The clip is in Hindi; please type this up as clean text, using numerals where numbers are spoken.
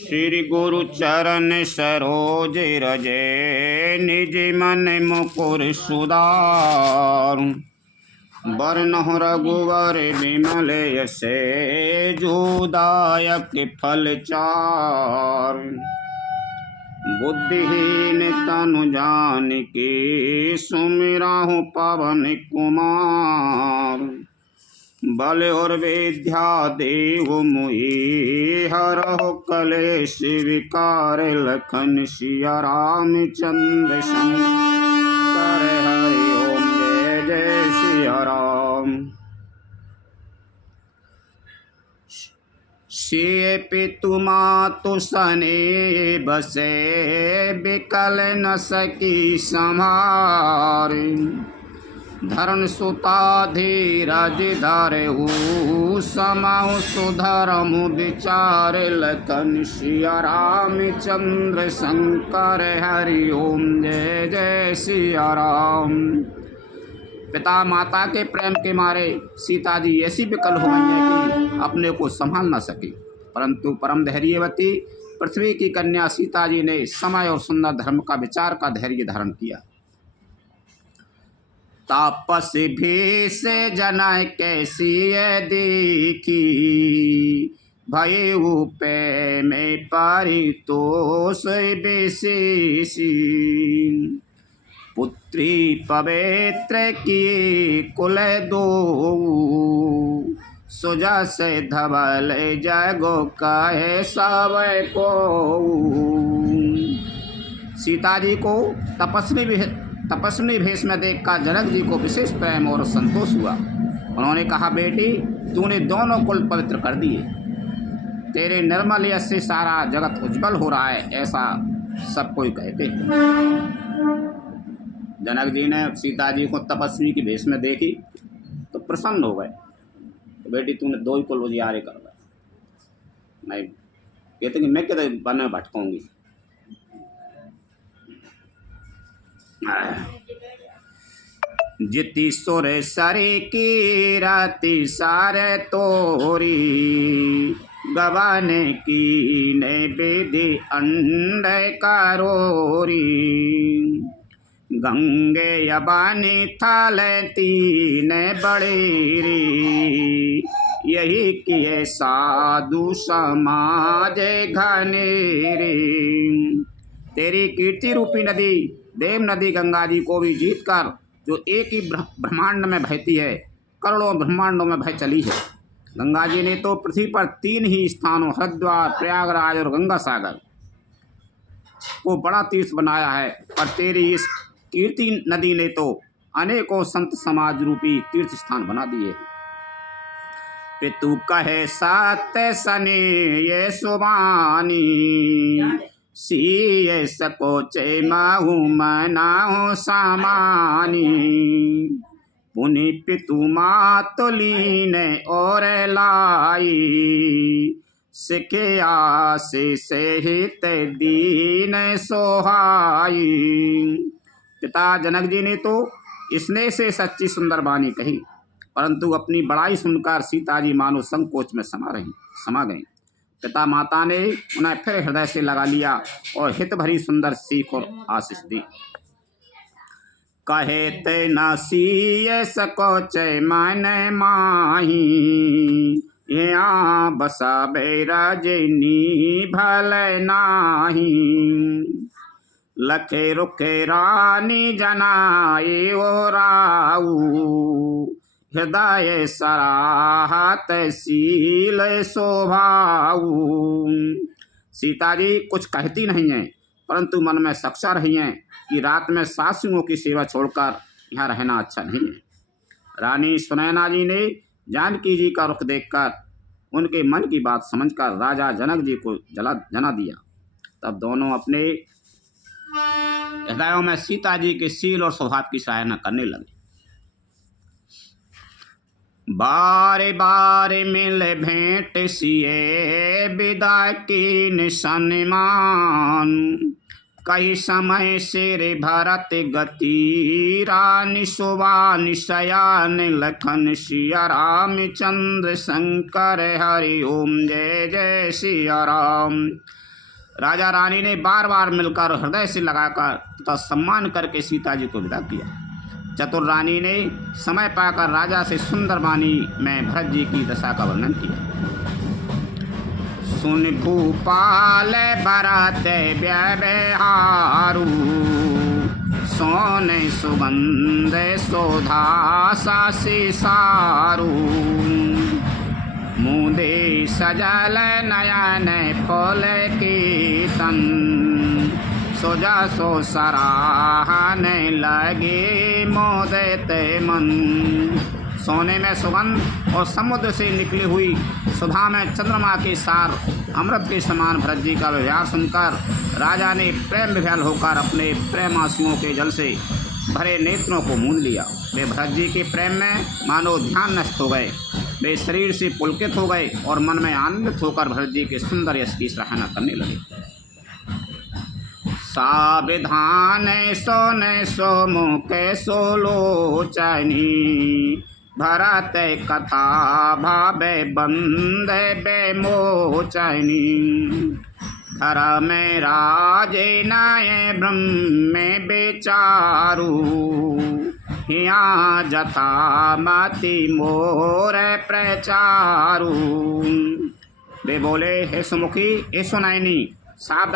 श्री गुरु चरण सरोज रजे निज मन मुकुर सुधार। बरनहुँ रघुवर विमल यसे जोदायक फल चार। बुद्धिहीन तनु जानिके सुमिरहु पवन कुमार। बल और विद्या देव मोहि हरहु कलेश विकार। लखन सिया रामचंद्र शंकर हरि ओम जय जय सिया राम। सिय पितु मातु सने बसे बिकल न सकी संहार। धरण सुता धीरज धरहु समाहु सुधरम विचार। लखन सिया रामचंद्र शंकर हरि ओम जय जय सिया राम। पिता माता के प्रेम के मारे सीता जी ऐसी विकल हो गई है कि अपने को संभाल न सकी, परंतु परम धैर्यवती पृथ्वी की कन्या सीता जी ने समय और सुंदर धर्म का विचार का धैर्य धारण किया। तापस भेष जनै कैसी देखी भय उपै में परितोष विशेषी। पुत्री पवित्र की कुल दो सुजस धवल जगो कहे सब को। सीता जी को तपस्वी भेष में देखकर जनक जी को विशेष प्रेम और संतोष हुआ। उन्होंने कहा, बेटी तूने दोनों कुल पवित्र कर दिए, तेरे निर्मल यश से सारा जगत उज्जवल हो रहा है, ऐसा सब कोई कहते हैं। जनक जी ने सीता जी को तपस्वी की भेष में देखी तो प्रसन्न हो गए। तो बेटी तूने दो ही कुल उजियारे कर गए, मैं कहते कि मैं किधर वन में भटकूंगी। जिति सुर सरे की राति सारे तोरी गवाने की ने विधि अंड कारोरी। गंगे यबानी थाल तीन बड़ेरी यही किए साधु समाज घनेरी। तेरी कीर्ति रूपी नदी देव नदी गंगा जी को भी जीत कर जो एक ही ब्रह्मांड में बहती है, करोड़ों ब्रह्मांडों में बह चली है। गंगा जी ने तो पृथ्वी पर 3 ही स्थानों हरिद्वार, प्रयागराज और गंगा सागर को बड़ा तीर्थ बनाया है, पर तेरी इस कीर्ति नदी ने तो अनेकों संत समाज रूपी तीर्थ स्थान बना दिए। पितु कहे सत्य सने ये सुबानी सीय सकोचे माहू मनाहू सामानी। पुनि पितु मातुलीन और लाई सिखे आशीष हित दीन सोहाई। पिता जनक जी ने तो स्नेह से सच्ची सुंदर वाणी कही, परंतु अपनी बड़ाई सुनकर सीता जी मानो संकोच में समा गईं। पिता माता ने उन्हें फिर हृदय से लगा लिया और हित भरी सुंदर सीख और आशीष दी। कहे ते न सीय सकोच मन माही यहाँ बसा बेरजनी भल नाही। लखे रुखे रानी जनाए ओ राऊ हृदय सराहत शील शोभाऊ। सीता जी कुछ कहती नहीं हैं, परंतु मन में सक्सा रही हैं कि रात में सासुओं की सेवा छोड़कर यहाँ रहना अच्छा नहीं है। रानी सुनैना जी ने जानकी जी का रुख देखकर उनके मन की बात समझकर राजा जनक जी को जना दिया। तब दोनों अपने हृदयों में सीता जी के शील और स्वभाव की सराहना करने लगे। बारे बारे मिल भेंट सिए विदा कीन सन्मान कई समय सिर भरत गति रानी शोभा निशयान लखन सिया रामचंद्र शंकर हरि ओम जय जय सिया राम। राजा रानी ने बार बार मिलकर हृदय से लगाकर तथा सम्मान करके सीता जी को विदा किया। चतुर रानी ने समय पाकर राजा से सुंदर वाणी में भरत जी की दशा का वर्णन किया। सुन भूपाल भरत व्यवहारु सोने सुगंध शोधा सासी सारू मुदे सजल नयन पल कीर्तन सोजा सो सराहन लगे मोदित मन। सोने में सुगंध और समुद्र से निकली हुई सुधा में चंद्रमा के सार अमृत के समान भरत जी का व्यवहार सुनकर राजा ने प्रेम विभल होकर अपने प्रेम आंसुओं के जल से भरे नेत्रों को मूंद लिया। वे भरत जी के प्रेम में मानो ध्यान नष्ट हो गए। वे शरीर से पुलकित हो गए और मन में आनंदित होकर भरत जी के सुंदर यश की सराहना करने लगे। साविधान सोने सो मुके सोलोचनी भरत कथा भावे बंदे बेमोचनी घर में राजे नये ब्रह्म बेचारू हिया जथा मति मोर प्रचारू। वे बोले, हे सुमुखी, हे सुनैनी, सावधान